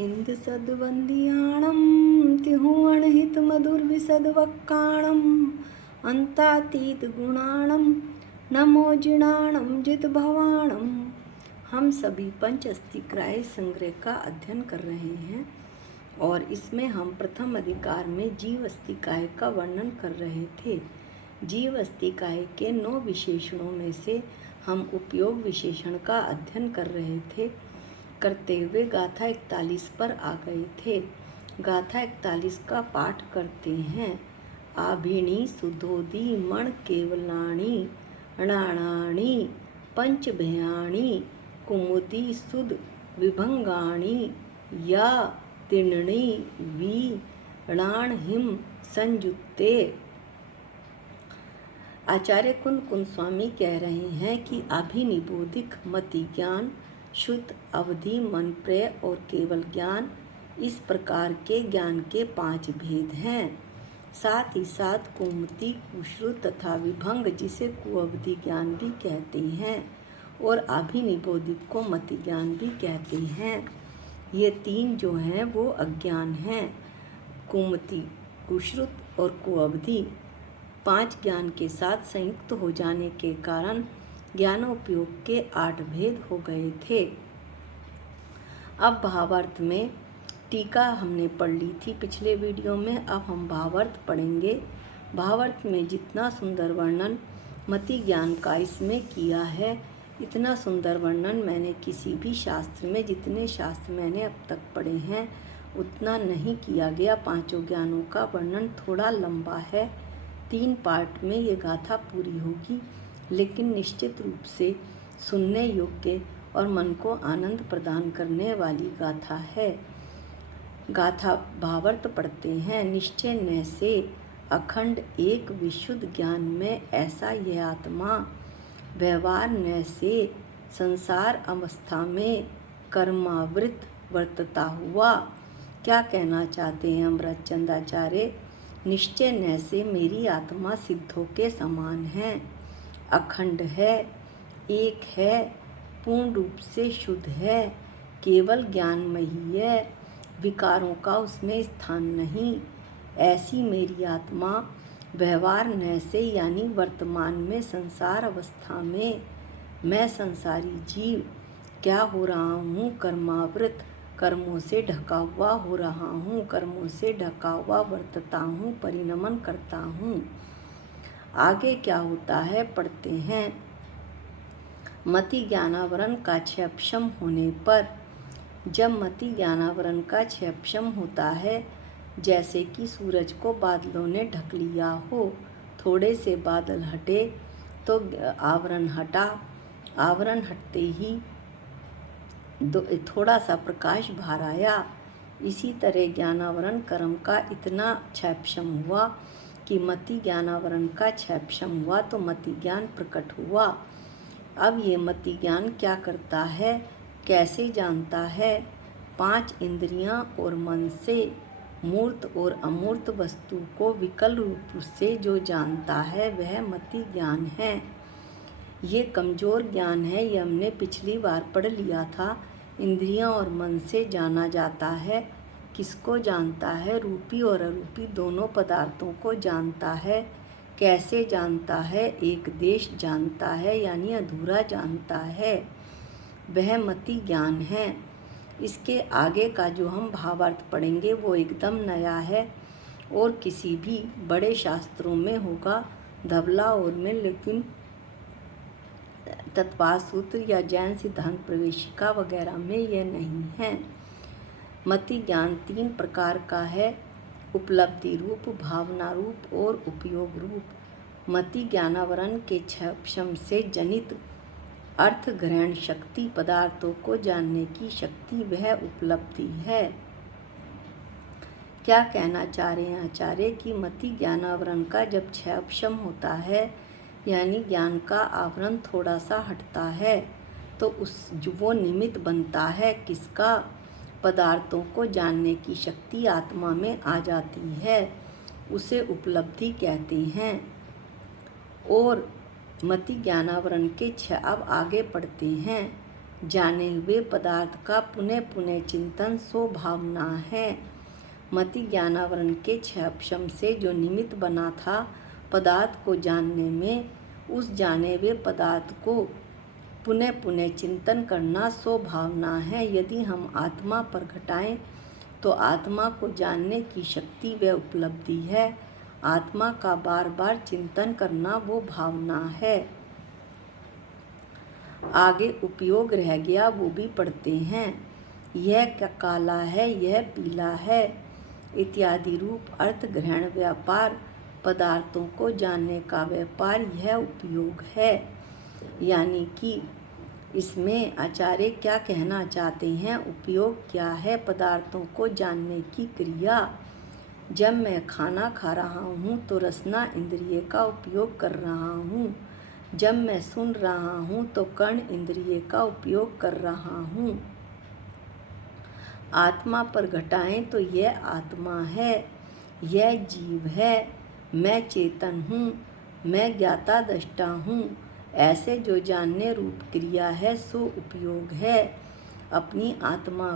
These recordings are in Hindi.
इंद सद्वंदियाणं तिहुअणहित मधुर विसद्वक्काणं अंतातीत गुणाणं नमो जिणाणं जित भवाणं। हम सभी पंच अस्तिक्राय संग्रह का अध्ययन कर रहे हैं और इसमें हम प्रथम अधिकार में जीव अस्तिकाय का वर्णन कर रहे थे। जीव अस्तिकाय के 9 विशेषणों में से हम उपयोग विशेषण का अध्ययन कर रहे थे। करते हुए गाथा 41 पर आ गए थे। गाथा 41 का पाठ करते हैं। आभिणी सुधोदी मण केवलाणी अणाणाणी पंचभयाणी कुमुदी सुद विभंगाणी या तिण्णी वी णाण हिम संयुक्ते। आचार्य कुंद स्वामी कह रहे हैं कि अभिनिबोधिक मति ज्ञान, शुद्ध, अवधि, मन प्रय और केवल ज्ञान, इस प्रकार के ज्ञान के 5 भेद हैं। साथ ही साथ कुमति, कुश्रुत तथा विभंग, जिसे कुअवधि ज्ञान भी कहते हैं, और अभिनिबोधिक को मति ज्ञान भी कहते हैं। ये 3 जो हैं वो अज्ञान हैं। कुमति, कुश्रुत और कुअवधि 5 ज्ञान के साथ संयुक्त हो जाने के कारण ज्ञानोपयोग के 8 भेद हो गए थे। अब भावार्थ में टीका हमने पढ़ ली थी पिछले वीडियो में। अब हम भावार्थ पढ़ेंगे। भावार्थ में जितना सुंदर वर्णन मति ज्ञान का इसमें किया है, इतना सुंदर वर्णन मैंने किसी भी शास्त्र में, जितने शास्त्र मैंने अब तक पढ़े हैं, उतना नहीं किया गया। 5 ज्ञानों का वर्णन थोड़ा लंबा है। 3 पार्ट में ये गाथा पूरी होगी, लेकिन निश्चित रूप से सुनने योग्य और मन को आनंद प्रदान करने वाली गाथा है। गाथा भावार्थ पढ़ते हैं। निश्चय न से अखंड एक विशुद्ध ज्ञान में ऐसा यह आत्मा व्यवहार न से संसार अवस्था में कर्मावृत वर्तता हुआ। क्या कहना चाहते हैं अमृत चंदाचार्य? निश्चय न से मेरी आत्मा सिद्धों के समान है, अखंड है, एक है, पूर्ण रूप से शुद्ध है, केवल ज्ञानमयी है, विकारों का उसमें स्थान नहीं। ऐसी मेरी आत्मा व्यवहार न से यानी वर्तमान में संसार अवस्था में मैं संसारी जीव क्या हो रहा हूँ? कर्मावृत, कर्मों से ढका हुआ हो रहा हूँ, कर्मों से ढका हुआ वर्तता हूँ, परिणमन करता हूँ। आगे क्या होता है पढ़ते हैं। मति ज्ञानावरण का क्षयक्षम होने पर, जब मति ज्ञानावरण का क्षयक्षम होता है, जैसे कि सूरज को बादलों ने ढक लिया हो, थोड़े से बादल हटे तो आवरण हटा, आवरण हटते ही थोड़ा सा प्रकाश बाहर आया। इसी तरह ज्ञानावरण कर्म का इतना क्षयक्षम हुआ कि मति ज्ञानावरण का क्षयक्षम हुआ तो मति ज्ञान प्रकट हुआ। अब ये मति ज्ञान क्या करता है, कैसे जानता है? 5 इंद्रियां और मन से मूर्त और अमूर्त वस्तु को विकल रूप से जो जानता है वह मति ज्ञान है। ये कमजोर ज्ञान है, ये हमने पिछली बार पढ़ लिया था। इंद्रियां और मन से जाना जाता है। किसको जानता है? रूपी और अरूपी दोनों पदार्थों को जानता है। कैसे जानता है? एक देश जानता है, यानी अधूरा जानता है, वह मति ज्ञान है। इसके आगे का जो हम भावार्थ पढ़ेंगे वो एकदम नया है और किसी भी बड़े शास्त्रों में होगा, धवला और में, लेकिन तत्वाद सूत्र या जैन सिद्धांत प्रवेशिका वगैरह में यह नहीं है। मति ज्ञान 3 प्रकार का है, उपलब्धि रूप, भावना रूप और उपयोग रूप। मति ज्ञानावरण के क्षयक्षम से जनित अर्थ ग्रहण शक्ति, पदार्थों को जानने की शक्ति, वह उपलब्धि है। क्या कहना चाह रहे हैं आचार्य कि मति ज्ञानावरण का जब क्षयक्षम होता है, यानी ज्ञान का आवरण थोड़ा सा हटता है, तो वो निमित्त बनता है किसका? पदार्थों को जानने की शक्ति आत्मा में आ जाती है, उसे उपलब्धि कहते हैं। और मति ज्ञानावरण के 6 अब आगे पढ़ते हैं। जाने हुए पदार्थ का पुनः पुनः चिंतन सो भावना है। मति ज्ञानावरण के क्षयक्षम से जो निमित्त बना था पदार्थ को जानने में, उस जाने हुए पदार्थ को पुनः पुनः चिंतन करना सो भावना है। यदि हम आत्मा पर घटाएं तो आत्मा को जानने की शक्ति व उपलब्धि है। आत्मा का बार बार चिंतन करना वो भावना है। आगे उपयोग रह गया, वो भी पढ़ते हैं। यह क्या काला है, यह पीला है इत्यादि रूप अर्थ ग्रहण व्यापार, पदार्थों को जानने का व्यापार, यह उपयोग है। यानी कि इसमें आचार्य क्या कहना चाहते हैं, उपयोग क्या है, पदार्थों को जानने की क्रिया। जब मैं खाना खा रहा हूँ तो रसना इंद्रिय का उपयोग कर रहा हूँ। जब मैं सुन रहा हूँ तो कर्ण इंद्रिय का उपयोग कर रहा हूँ। आत्मा पर घटाएं तो यह आत्मा है, यह जीव है, मैं चेतन हूँ, मैं ज्ञाता दृष्टा हूँ। ऐसे जो जानने रूप क्रिया है सो उपयोग है। अपनी आत्मा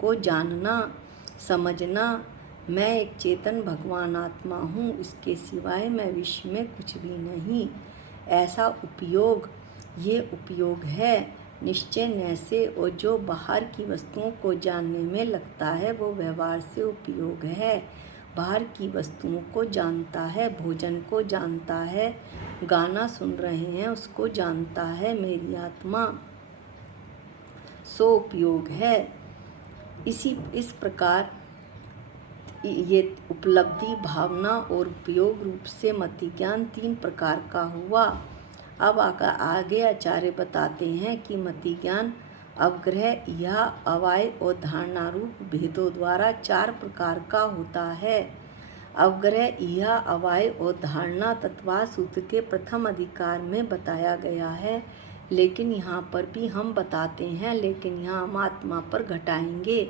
को जानना, समझना, मैं एक चेतन भगवान आत्मा हूँ, इसके सिवाय मैं विश्व में कुछ भी नहीं, ऐसा उपयोग, ये उपयोग है। निश्चय न से और जो बाहर की वस्तुओं को जानने में लगता है वो व्यवहार से उपयोग है। बाहर की वस्तुओं को जानता है, भोजन को जानता है, गाना सुन रहे हैं उसको जानता है मेरी आत्मा, सो उपयोग है। इस प्रकार ये उपलब्धि, भावना और उपयोग रूप से मति ज्ञान 3 प्रकार का हुआ। अब आगे आचार्य बताते हैं कि मति ज्ञान अवग्रह या अवाय और धारणा रूप भेदों द्वारा 4 प्रकार का होता है। अवग्रह या अवाय और धारणा तत्वा सूत्र के प्रथम अधिकार में बताया गया है, लेकिन यहाँ पर भी हम बताते हैं, लेकिन यहाँ हम आत्मा पर घटाएंगे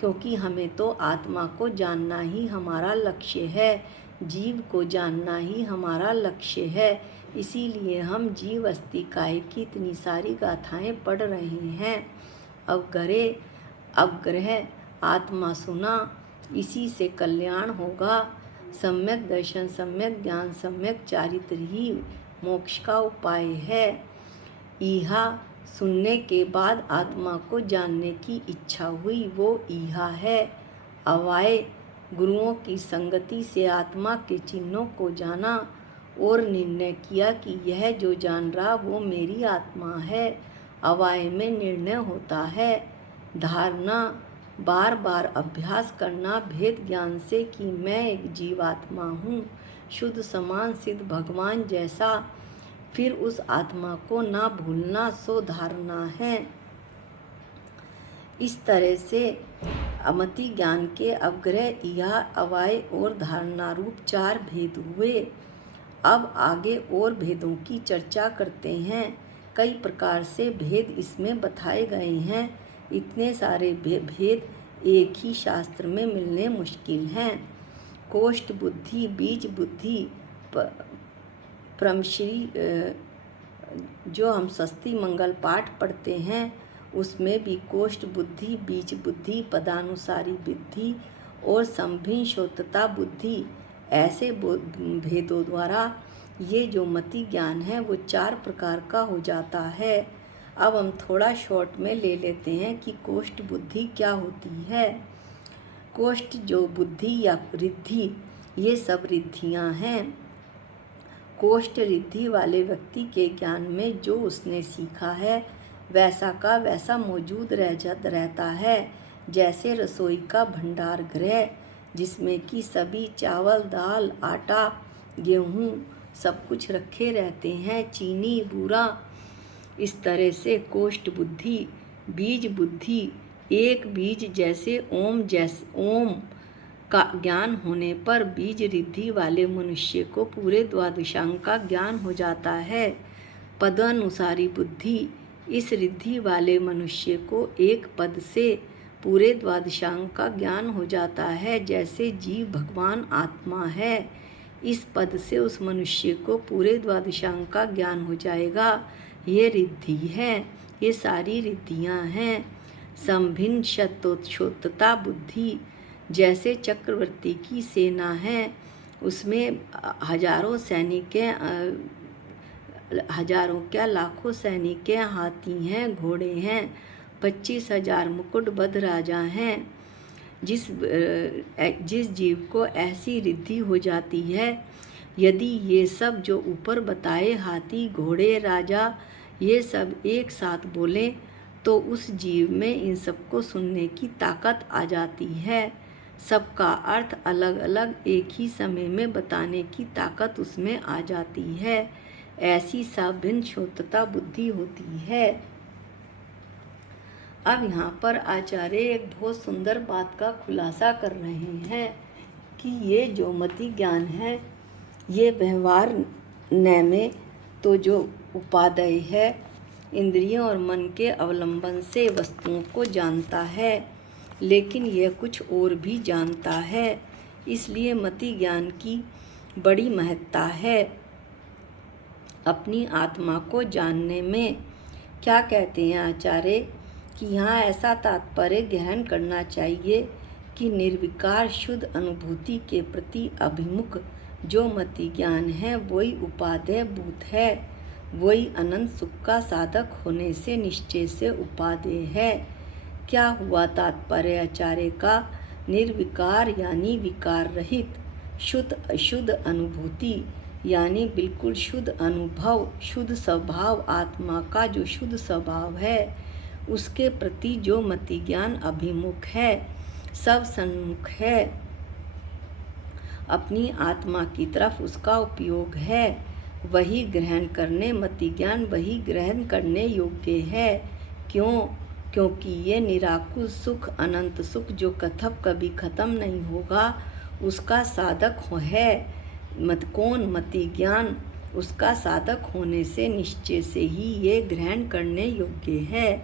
क्योंकि हमें तो आत्मा को जानना ही हमारा लक्ष्य है, जीव को जानना ही हमारा लक्ष्य है। इसीलिए हम जीव अस्थि काय की इतनी सारी गाथाएं पढ़ रहे हैं। अवग्रह आत्मा सुना, इसी से कल्याण होगा। सम्यक दर्शन, सम्यक ज्ञान, सम्यक चारित्र ही मोक्ष का उपाय है। ईहा सुनने के बाद आत्मा को जानने की इच्छा हुई, वो ईहा है। अवाय गुरुओं की संगति से आत्मा के चिन्हों को जाना और निर्णय किया कि यह जो जान रहा वो मेरी आत्मा है। अवाय में निर्णय होता है। धारणा बार बार अभ्यास करना भेद ज्ञान से कि मैं एक जीवात्मा हूँ, शुद्ध समान सिद्ध भगवान जैसा, फिर उस आत्मा को ना भूलना, सो धारणा है। इस तरह से मति ज्ञान के अवग्रह या अवाय और धारणा रूप 4 भेद हुए। अब आगे और भेदों की चर्चा करते हैं। कई प्रकार से भेद इसमें बताए गए हैं। इतने सारे भेद एक ही शास्त्र में मिलने मुश्किल हैं। कोष्ठ बुद्धि, बीज बुद्धि, परमश्री जो हम षष्ठी मंगल पाठ पढ़ते हैं उसमें भी कोष्ठ बुद्धि, बीज बुद्धि, पदानुसारी बुद्धि और संभिन्नता बुद्धि, ऐसे भेदों द्वारा ये जो मति ज्ञान है वो 4 प्रकार का हो जाता है। अब हम थोड़ा शॉर्ट में ले लेते हैं कि कोष्ठ बुद्धि क्या होती है। कोष्ठ जो बुद्धि या रिद्धि, ये सब रिद्धियाँ हैं। कोष्ठ रिद्धि वाले व्यक्ति के ज्ञान में जो उसने सीखा है वैसा का वैसा मौजूद रहता है। जैसे रसोई का भंडार गृह जिसमें कि सभी चावल, दाल, आटा, गेहूँ सब कुछ रखे रहते हैं, चीनी, बूरा। इस तरह से कोष्ठ बुद्धि। बीज बुद्धि, एक बीज जैसे ओम का ज्ञान होने पर बीज रिद्धि वाले मनुष्य को पूरे द्वादशांग का ज्ञान हो जाता है। पदानुसारी बुद्धि, इस रिद्धि वाले मनुष्य को एक पद से पूरे द्वादशांग का ज्ञान हो जाता है। जैसे जीव भगवान आत्मा है, इस पद से उस मनुष्य को पूरे द्वादशांग का ज्ञान हो जाएगा। ये रिद्धि है। ये सारी रिद्धियाँ हैं। संभिन्न शतोत्ता बुद्धि, जैसे चक्रवर्ती की सेना है, उसमें हजारों सैनिक हैं, हजारों क्या लाखों सैनिक हैं, हाथी हैं, घोड़े हैं, 25,000 मुकुटबद्ध राजा हैं। जिस जीव को ऐसी रिद्धि हो जाती है, यदि ये सब जो ऊपर बताए हाथी, घोड़े, राजा ये सब एक साथ बोलें, तो उस जीव में इन सबको सुनने की ताकत आ जाती है। सबका अर्थ अलग अलग एक ही समय में बताने की ताकत उसमें आ जाती है। ऐसी सभिन्न श्रोतता बुद्धि होती है। अब यहाँ पर आचार्य एक बहुत सुंदर बात का खुलासा कर रहे हैं कि ये जो मति ज्ञान है, ये व्यवहार न में तो जो उपादेय है, इंद्रियों और मन के अवलंबन से वस्तुओं को जानता है, लेकिन यह कुछ और भी जानता है। इसलिए मति ज्ञान की बड़ी महत्ता है। अपनी आत्मा को जानने में क्या कहते हैं आचार्य कि यहाँ ऐसा तात्पर्य ग्रहण करना चाहिए कि निर्विकार शुद्ध अनुभूति के प्रति अभिमुख जो मति ज्ञान है, वही उपादेय भूत है, वही अनंत सुख का साधक होने से निश्चय से उपादेय है। क्या हुआ तात्पर्य आचार्य का? निर्विकार यानी विकार रहित, शुद्ध अशुद्ध अनुभूति यानी बिल्कुल शुद्ध अनुभव, शुद्ध स्वभाव, आत्मा का जो शुद्ध स्वभाव है, उसके प्रति जो मति ज्ञान अभिमुख है, सब सन्मुख है, अपनी आत्मा की तरफ उसका उपयोग है, वही ग्रहण करने मति ज्ञान वही ग्रहण करने योग्य है। क्यों? क्योंकि ये निराकुल सुख, अनंत सुख जो कभी खत्म नहीं होगा, उसका साधक है। कौन? मति ज्ञान। उसका साधक होने से निश्चय से ही ये ग्रहण करने योग्य है।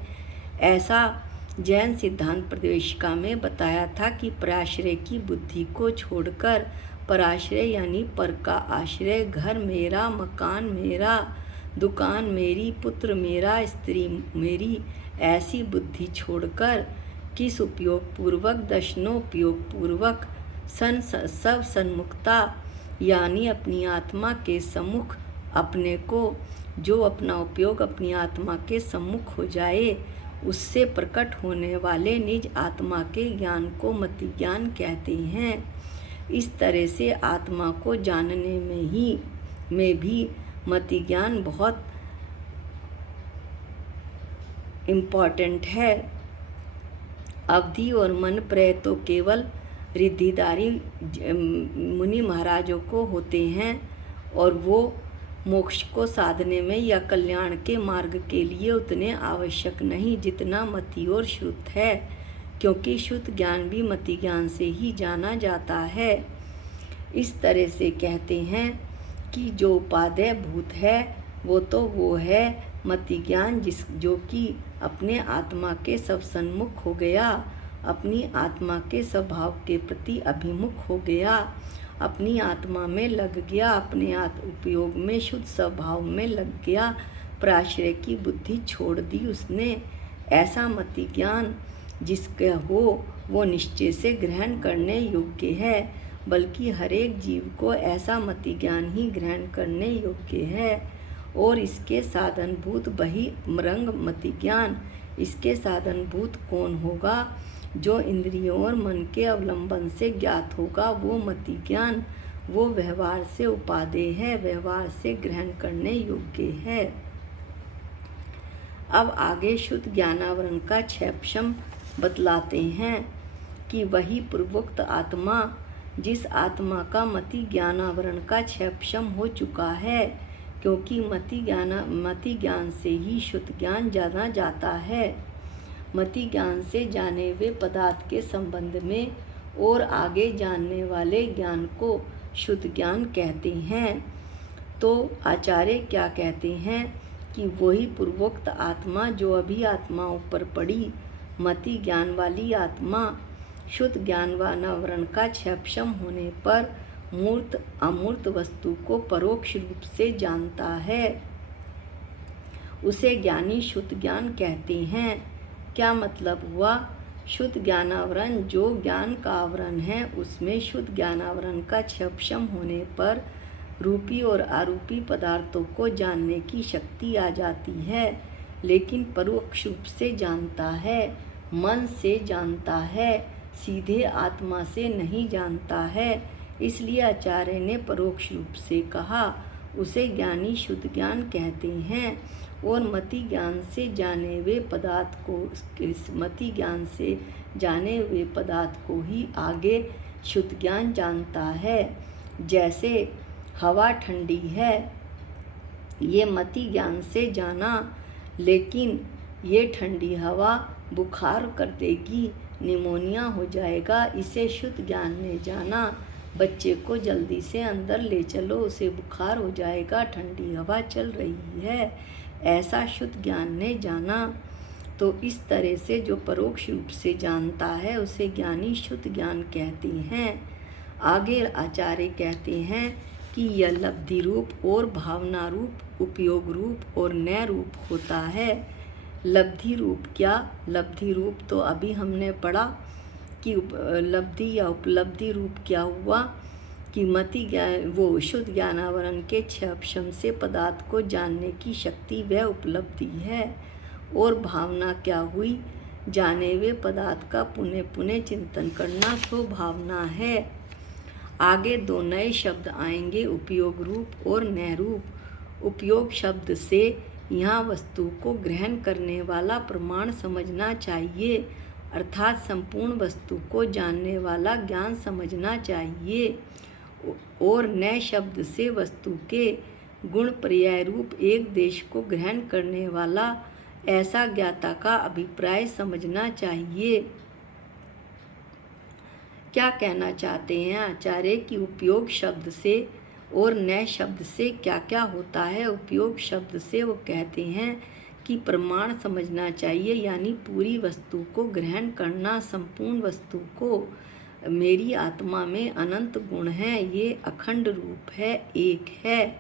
ऐसा जैन सिद्धांत प्रवेशिका में बताया था कि पराश्रय की बुद्धि को छोड़कर पराश्रय यानी पर का आश्रय, घर मेरा, मकान मेरा, दुकान मेरी, पुत्र मेरा, स्त्री मेरी, ऐसी बुद्धि छोड़कर किस उपयोग पूर्वक, दर्शनोपयोग पूर्वक सब सन्मुखता यानी अपनी आत्मा के सम्मुख अपने को, जो अपना उपयोग अपनी आत्मा के सम्मुख हो जाए, उससे प्रकट होने वाले निज आत्मा के ज्ञान को मति ज्ञान कहते हैं। इस तरह से आत्मा को जानने में भी मति ज्ञान बहुत इम्पॉर्टेंट है। अवधि और मन प्रय तो केवल रिद्धिदारी मुनि महाराजों को होते हैं, और वो मोक्ष को साधने में या कल्याण के मार्ग के लिए उतने आवश्यक नहीं जितना मति और श्रुत है, क्योंकि शुद्ध ज्ञान भी मति ज्ञान से ही जाना जाता है। इस तरह से कहते हैं कि जो उपादेय भूत है वो है मति ज्ञान, जो कि अपने आत्मा के सब सन्मुख हो गया, अपनी आत्मा के स्वभाव के प्रति अभिमुख हो गया, अपनी आत्मा में लग गया, अपने उपयोग में शुद्ध स्वभाव में लग गया, पराश्रय की बुद्धि छोड़ दी उसने। ऐसा मति ज्ञान जिसका हो वो निश्चय से ग्रहण करने योग्य है, बल्कि हर एक जीव को ऐसा मति ज्ञान ही ग्रहण करने योग्य है। और इसके साधनभूत बहिरंग मति ज्ञान, इसके साधनभूत कौन होगा? जो इंद्रियों और मन के अवलंबन से ज्ञात होगा, वो मति ज्ञान, वो व्यवहार से उपादेय है, व्यवहार से ग्रहण करने योग्य है। अब आगे शुद्ध ज्ञानावरण का क्षैपशम बतलाते हैं कि वही पूर्वोक्त आत्मा, जिस आत्मा का मति ज्ञानावरण का क्षैपशम हो चुका है, क्योंकि मति ज्ञान से ही शुद्ध ज्ञान जाना जाता है। मति ज्ञान से जाने हुए पदार्थ के संबंध में और आगे जानने वाले ज्ञान को शुद्ध ज्ञान कहते हैं। तो आचार्य क्या कहते हैं कि वही पूर्वोक्त आत्मा, जो अभी आत्मा ऊपर पड़ी, मति ज्ञान वाली आत्मा शुद्ध ज्ञानावरण का क्षैपशम होने पर मूर्त अमूर्त वस्तु को परोक्ष रूप से जानता है। उसे ज्ञानी शुद्ध ज्ञान कहते हैं। क्या मतलब हुआ? शुद्ध ज्ञानावरण जो ज्ञान का आवरण है, उसमें शुद्ध ज्ञानावरण का क्षम होने पर रूपी और आरूपी पदार्थों को जानने की शक्ति आ जाती है, लेकिन परोक्ष रूप से जानता है, मन से जानता है, सीधे आत्मा से नहीं जानता है। इसलिए आचार्य ने परोक्ष रूप से कहा, उसे ज्ञानी शुद्ध ज्ञान कहते हैं। और मति ज्ञान से जाने हुए पदार्थ को मति ज्ञान से जाने हुए पदार्थ को ही आगे शुद्ध ज्ञान जानता है। जैसे हवा ठंडी है, ये मति ज्ञान से जाना, लेकिन ये ठंडी हवा बुखार कर देगी, निमोनिया हो जाएगा, इसे शुद्ध ज्ञान ने जाना। बच्चे को जल्दी से अंदर ले चलो, उसे बुखार हो जाएगा, ठंडी हवा चल रही है, ऐसा शुद्ध ज्ञान ने जाना। तो इस तरह से जो परोक्ष रूप से जानता है, उसे ज्ञानी शुद्ध ज्ञान कहते हैं। आगे आचार्य कहते हैं कि यह लब्धि रूप और भावना रूप, उपयोग रूप और नय रूप होता है। लब्धि रूप क्या? लब्धि रूप तो अभी हमने पढ़ा कि लब्धि या उपलब्धि रूप क्या हुआ कि मति ज्ञान, वो शुद्ध ज्ञानावरण के क्षम से पदार्थ को जानने की शक्ति वह उपलब्धि है। और भावना क्या हुई? जाने हुए पदार्थ का पुनः पुनः चिंतन करना सो भावना है। आगे दो नए शब्द आएंगे, उपयोग रूप और नय रूप। उपयोग शब्द से यहाँ वस्तु को ग्रहण करने वाला प्रमाण समझना चाहिए, अर्थात संपूर्ण वस्तु को जानने वाला ज्ञान समझना चाहिए। और नय शब्द से वस्तु के गुण पर्याय रूप एक देश को ग्रहण करने वाला ऐसा ज्ञाता का अभिप्राय समझना चाहिए। क्या कहना चाहते हैं आचार्य कि उपयोग शब्द से और नय शब्द से क्या क्या होता है? उपयोग शब्द से वो कहते हैं कि प्रमाण समझना चाहिए, यानी पूरी वस्तु को ग्रहण करना, संपूर्ण वस्तु को। मेरी आत्मा में अनंत गुण हैं, ये अखंड रूप है, एक है,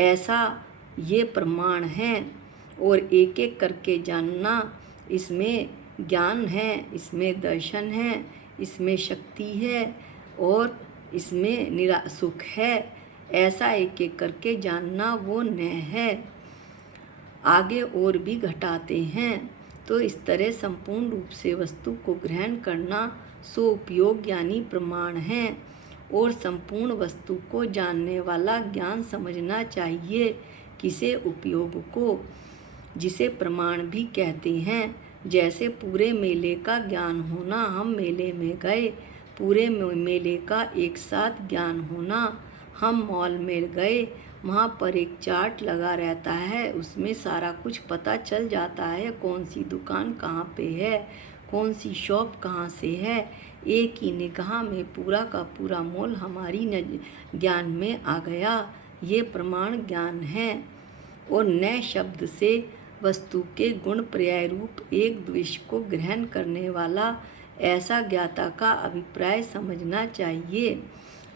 ऐसा ये प्रमाण है। और एक एक करके जानना, इसमें ज्ञान है, इसमें दर्शन है, इसमें शक्ति है और इसमें सुख है, ऐसा एक एक करके जानना वो नय है। आगे और भी घटाते हैं, तो इस तरह संपूर्ण रूप से वस्तु को ग्रहण करना सो उपयोग यानी प्रमाण है। और संपूर्ण वस्तु को जानने वाला ज्ञान समझना चाहिए, किसे? उपयोग को, जिसे प्रमाण भी कहते हैं। जैसे पूरे मेले का ज्ञान होना, हम मेले में गए, पूरे मेले का एक साथ ज्ञान होना। हम मॉल में गए, वहाँ पर एक चार्ट लगा रहता है, उसमें सारा कुछ पता चल जाता है, कौन सी दुकान कहाँ पे है, कौन सी शॉप कहाँ से है। एक ही निगाह में पूरा का पूरा मॉल हमारी ज्ञान में आ गया, ये प्रमाण ज्ञान है। और नय शब्द से वस्तु के गुण पर्याय रूप एक द्वेष को ग्रहण करने वाला ऐसा ज्ञाता का अभिप्राय समझना चाहिए।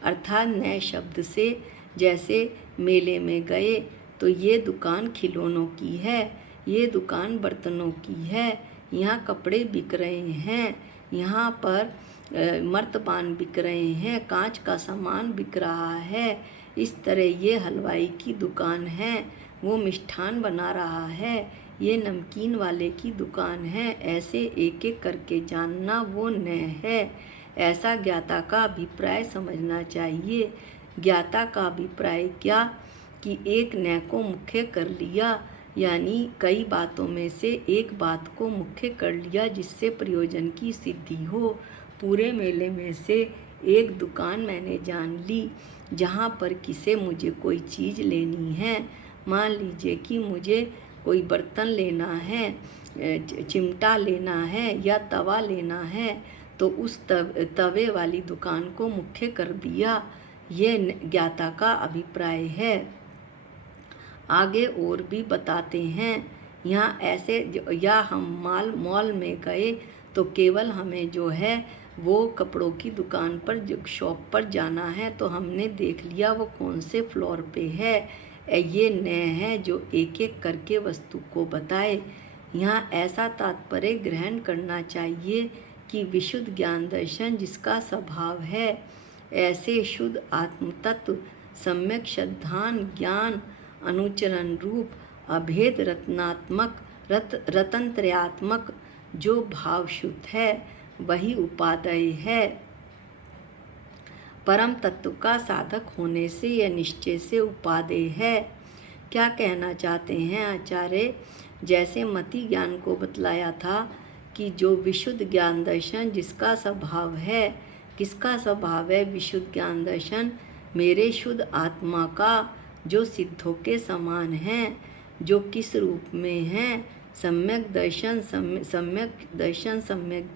अर्थात नय शब्द से जैसे मेले में गए तो ये दुकान खिलौनों की है, ये दुकान बर्तनों की है, यहाँ कपड़े बिक रहे हैं, यहाँ पर मर्तबान बिक रहे हैं, कांच का सामान बिक रहा है। इस तरह ये हलवाई की दुकान है, वो मिष्ठान बना रहा है, ये नमकीन वाले की दुकान है, ऐसे एक एक करके जानना वो नय है, ऐसा ज्ञाता का अभिप्राय समझना चाहिए। ज्ञाता का अभिप्राय क्या कि एक नय को मुख्य कर लिया, यानी कई बातों में से एक बात को मुख्य कर लिया जिससे प्रयोजन की सिद्धि हो। पूरे मेले में से एक दुकान मैंने जान ली जहाँ पर किसे मुझे कोई चीज़ लेनी है। मान लीजिए कि मुझे कोई बर्तन लेना है, चिमटा लेना है या तवा लेना है, तो उस तवे वाली दुकान को मुख्य कर दिया, ये ज्ञाता का अभिप्राय है। आगे और भी बताते हैं, यहाँ ऐसे या हम मॉल में गए तो केवल हमें जो है वो कपड़ों की दुकान पर, जो शॉप पर जाना है, तो हमने देख लिया वो कौन से फ्लोर पे है, ये न है जो एक एक करके वस्तु को बताए। यहाँ ऐसा तात्पर्य ग्रहण करना चाहिए कि विशुद्ध ज्ञान दर्शन जिसका स्वभाव है, ऐसे शुद्ध आत्म तत्व सम्यक श्रद्धान ज्ञान अनुचरण रूप अभेद रतनत्रयात्मक जो भाव शुद्ध है, वही उपादेय है। परम तत्व का साधक होने से यह निश्चय से उपादेय है। क्या कहना चाहते हैं आचार्य? जैसे मति ज्ञान को बतलाया था कि जो विशुद्ध ज्ञान दर्शन जिसका स्वभाव है, किसका स्वभाव है विशुद्ध ज्ञान दर्शन? मेरे शुद्ध आत्मा का, जो सिद्धों के समान है, जो किस रूप में है? सम्यक दर्शन, सम्यक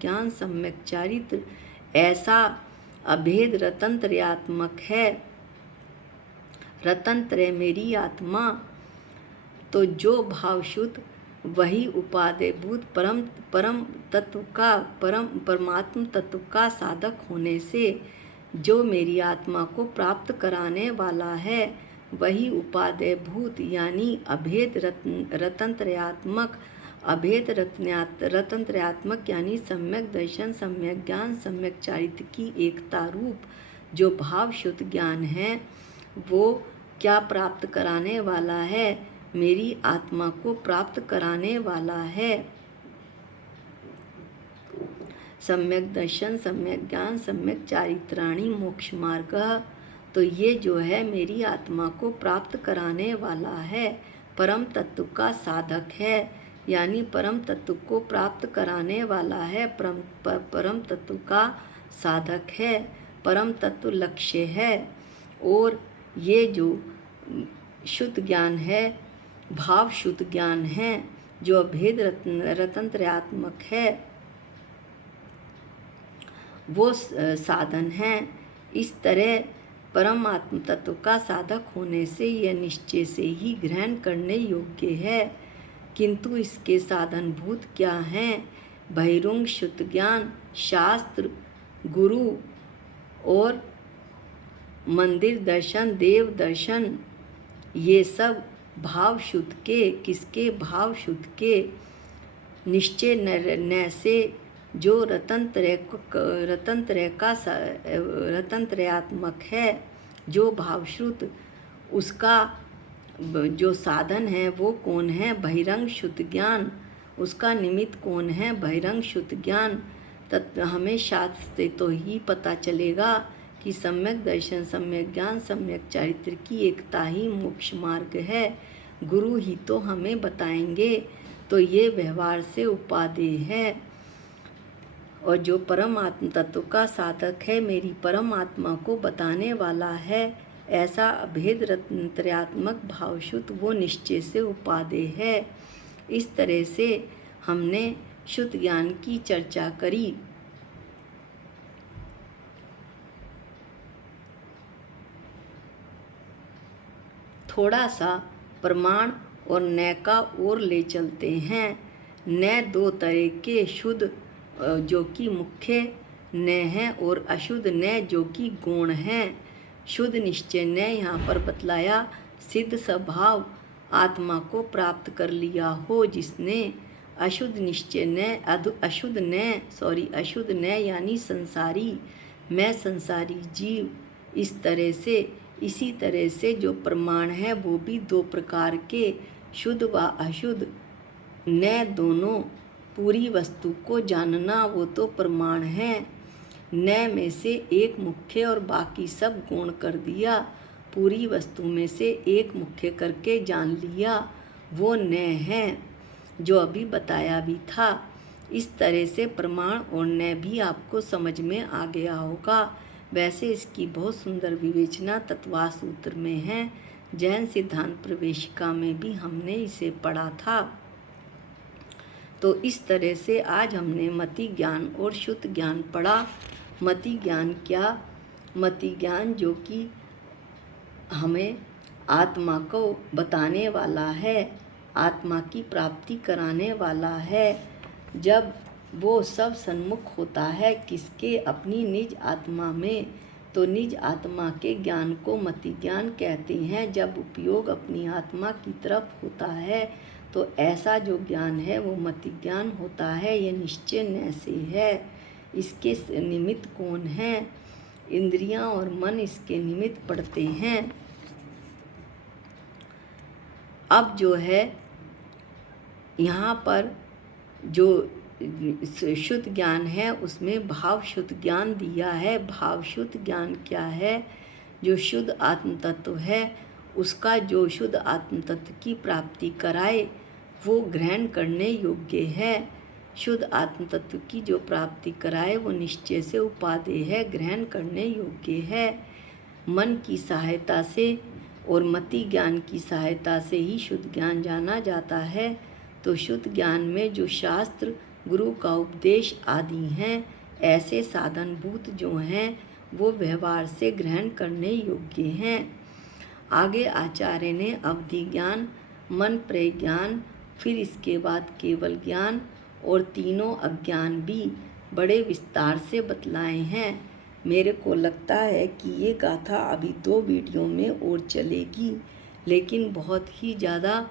ज्ञान, सम्यक चारित्र, ऐसा अभेद रतनत्रयात्मक है। रतनत्रय मेरी आत्मा, तो जो भाव शुद्ध वही उपादेयभूत परम तत्व का, परमात्म तत्व का साधक होने से जो मेरी आत्मा को प्राप्त कराने वाला है, वही उपादेयभूत यानी अभेद रतनत्रयात्मक, अभेद रतनत्रयात्मक यानी सम्यक दर्शन, सम्यक ज्ञान, सम्यक चारित्र की एकता रूप जो भाव शुद्ध ज्ञान है, वो क्या प्राप्त कराने वाला है? मेरी आत्मा को प्राप्त कराने वाला है। सम्यक दर्शन, सम्यक ज्ञान, सम्यक चारित्राणि मोक्ष मार्ग, तो ये जो है मेरी आत्मा को प्राप्त कराने वाला है, परम तत्व का साधक है, यानी परम तत्व को प्राप्त कराने वाला है, परम तत्व का साधक है, परम तत्व लक्ष्य है। और ये जो शुद्ध ज्ञान है, भाव शुद्ध ज्ञान है, जो अभेद रतनत्रयात्मक है, वो साधन है। इस तरह परम आत्म तत्व का साधक होने से यह निश्चय से ही ग्रहण करने योग्य है, किंतु इसके साधनभूत क्या हैं? बहिरुंग शुद्ध ज्ञान, शास्त्र, गुरु और मंदिर दर्शन, देव दर्शन, ये सब भाव शुद्ध के, किसके? भाव शुद्ध के निश्चय न से जो रतनत्रयात्मक है, जो भावश्रुत, उसका जो साधन है वो कौन है? बहिरंग शुद्ध ज्ञान। उसका निमित्त कौन है? बहिरंग शुद्ध ज्ञान। हमें शास्त्र से तो ही पता चलेगा कि सम्यक दर्शन, सम्यक ज्ञान, सम्यक चारित्र की एकता ही मोक्ष मार्ग है। गुरु ही तो हमें बताएंगे, तो ये व्यवहार से उपादेय है। और जो परम आत्म तत्व का साधक है, मेरी परम आत्मा को बताने वाला है, ऐसा अभेद रतनत्रयात्मक भावशुद्ध वो निश्चय से उपादेय है। इस तरह से हमने शुद्ध ज्ञान की चर्चा करी। थोड़ा सा प्रमाण और न का ओर ले चलते हैं। न दो तरह के, शुद्ध जो कि मुख्य न है और अशुद्ध न जो कि गौण है। शुद्ध निश्चय न यहाँ पर बतलाया सिद्ध स्वभाव आत्मा को प्राप्त कर लिया हो जिसने। अशुद्ध निश्चय न, अशुद्ध न यानी संसारी, मैं संसारी जीव। इसी तरह से जो प्रमाण है वो भी दो प्रकार के, शुद्ध व अशुद्ध। न दोनों, पूरी वस्तु को जानना वो तो प्रमाण है। न में से एक मुख्य और बाकी सब गौण कर दिया, पूरी वस्तु में से एक मुख्य करके जान लिया, वो न है, जो अभी बताया भी था। इस तरह से प्रमाण और न भी आपको समझ में आ गया होगा। वैसे इसकी बहुत सुंदर विवेचना तत्वा सूत्र में है। जैन सिद्धांत प्रवेशिका में भी हमने इसे पढ़ा था। तो इस तरह से आज हमने मति ज्ञान और शुद्ध ज्ञान पढ़ा। मति ज्ञान क्या? मति ज्ञान जो कि हमें आत्मा को बताने वाला है, आत्मा की प्राप्ति कराने वाला है। जब वो सब सन्मुख होता है किसके? अपनी निज आत्मा में, तो निज आत्मा के ज्ञान को मति ज्ञान कहते हैं। जब उपयोग अपनी आत्मा की तरफ होता है तो ऐसा जो ज्ञान है वो मति ज्ञान होता है। यह निश्चय न से है। इसके निमित्त कौन है? इंद्रियां और मन इसके निमित्त पड़ते हैं। अब जो है यहाँ पर जो शुद्ध ज्ञान है उसमें भाव शुद्ध ज्ञान दिया है। भाव शुद्ध ज्ञान क्या है? जो शुद्ध आत्म तत्व है उसका जो शुद्ध आत्म तत्व की प्राप्ति कराए वो ग्रहण करने योग्य है। शुद्ध आत्म तत्व की जो प्राप्ति कराए वो निश्चय से उपादेय है, ग्रहण करने योग्य है। मन की सहायता से और मति ज्ञान की सहायता से ही शुद्ध ज्ञान जाना जाता है। तो शुद्ध ज्ञान में जो शास्त्र, गुरु का उपदेश आदि हैं, ऐसे साधनभूत जो हैं वो व्यवहार से ग्रहण करने योग्य हैं। आगे आचार्य ने अवधि ज्ञान, मन प्रज्ञान, फिर इसके बाद केवल ज्ञान और तीनों अज्ञान भी बड़े विस्तार से बतलाए हैं। मेरे को लगता है कि ये गाथा अभी 2 वीडियो में और चलेगी, लेकिन बहुत ही ज़्यादा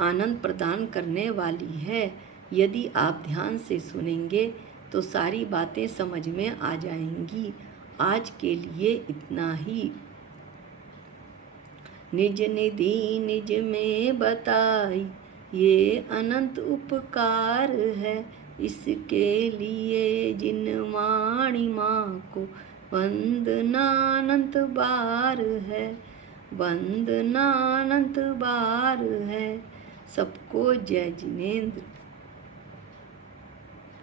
आनंद प्रदान करने वाली है। यदि आप ध्यान से सुनेंगे तो सारी बातें समझ में आ जाएंगी। आज के लिए इतना ही। निज निधि निज में बताई ये अनंत उपकार है। इसके लिए जिन वाणी माँ को वंदनानंत बार है, वंदनानंत बार है। सबको जय जिनेंद्र।